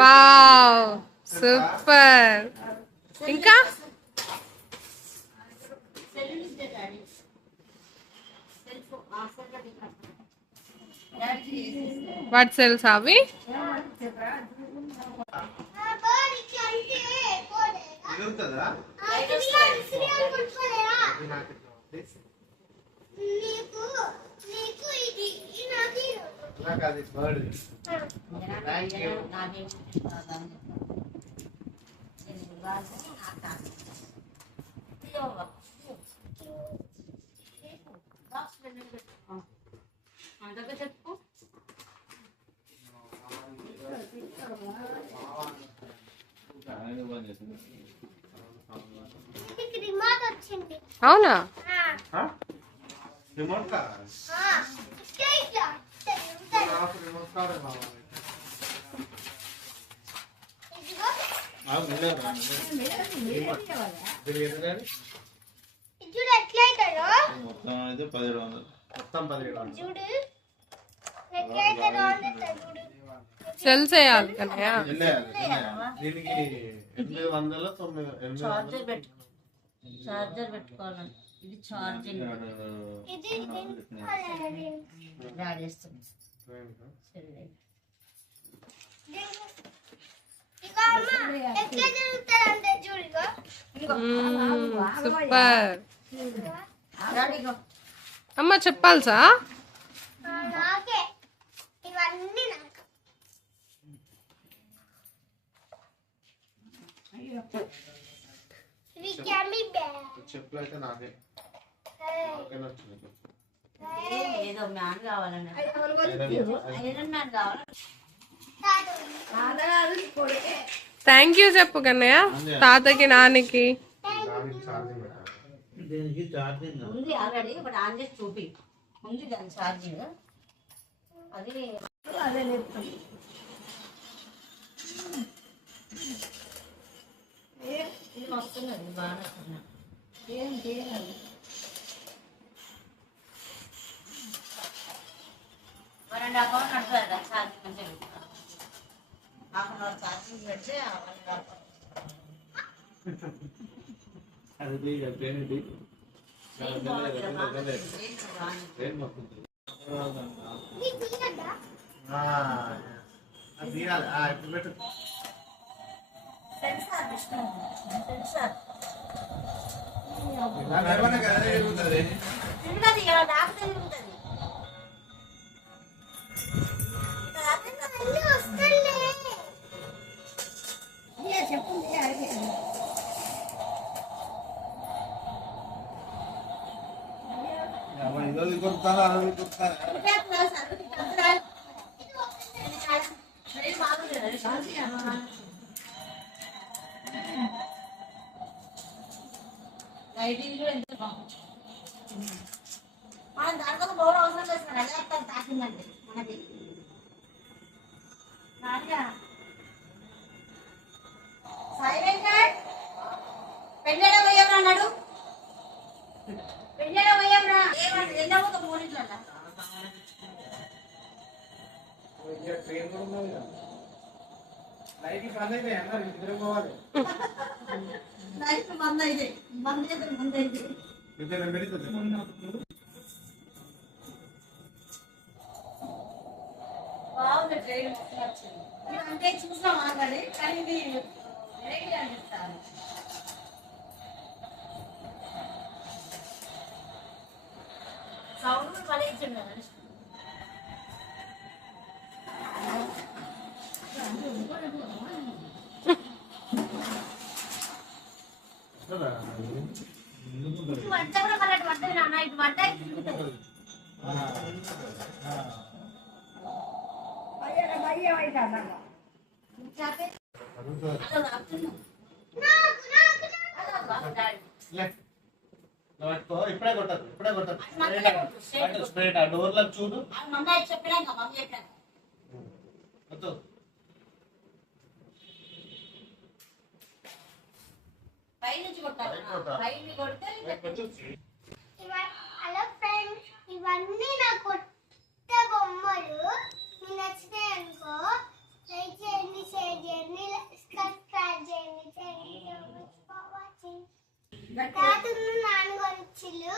Wow super. ఇంకా what cells అవి? అవునా? సెల్ చేయాలి కన్నయ్య. చార్జర్ పెట్టుకోవాలండి. ఇది ఛార్జింగ్. సూపర్. అమ్మ చెప్పాలి సా? చెప్పులైతే నాదే ఏదో మ్యాన్ కావాలన్నా ఐరన్ మ్యాన్ కావాలి. థ్యాంక్ యూ చెప్పు కన్నయ్య తాతకి నాన్నకి. ఉంది ఆల్రెడీ బట్ ఆన్ చేసి చూపి ఉంది దాని ఛార్జింగ్. అది అదే నేర్పుతుంది. ఇది వస్తున్నది బాగా వస్తున్నా. ఏం చేయాలి? 1.5 hour నడుతుంది కదా ఛార్జింగ్. మంచిగా ½ hour ఛార్జింగ్ పెడితే 1.5 hour. సెన్సార్ విష్ణు సెన్సార్ తిరుగుతుంది కదా, నాకు తిరుగుతుంది. లైటింగ్ కూడా ఎంత బాగుంది. మనం దాంట్లో బోర్ అవసరం చేస్తున్నాం. ఎలా తాకిందండి మనకి పెళ్ళేలో పోయాం అన్నాడు. పెళ్ళేలో పోయాం రా ఎన్నో మూడింట్లో లైట్ బంద్ అయితే బంద్ చేద్దాం. బంద్ అయితే బాగుంది ట్రైన్ అంటే చూసాం ఆల్రెడీ, కానీ ఇది వెరైటీ అనిపిస్తాను. సౌండ్ కూడా భలే ఇచ్చిండు కదా. వంట కూడా కరెక్ట్ పడ్డది నాన్న. ఇది వంట ఇప్పుడే కొట్టదు. ఇప్పుడే కొట్టదు. స్ట్రైట్ ఆ డోర్లో చూడు. చెప్పినాక మమ్మీ చెప్పినాక పై నుంచి కొట్టాలి. పైకి కొడితే హలో ఫ్రెండ్స్, ఇవన్నీ నా కొత్త బొమ్మలు. గట్టిగా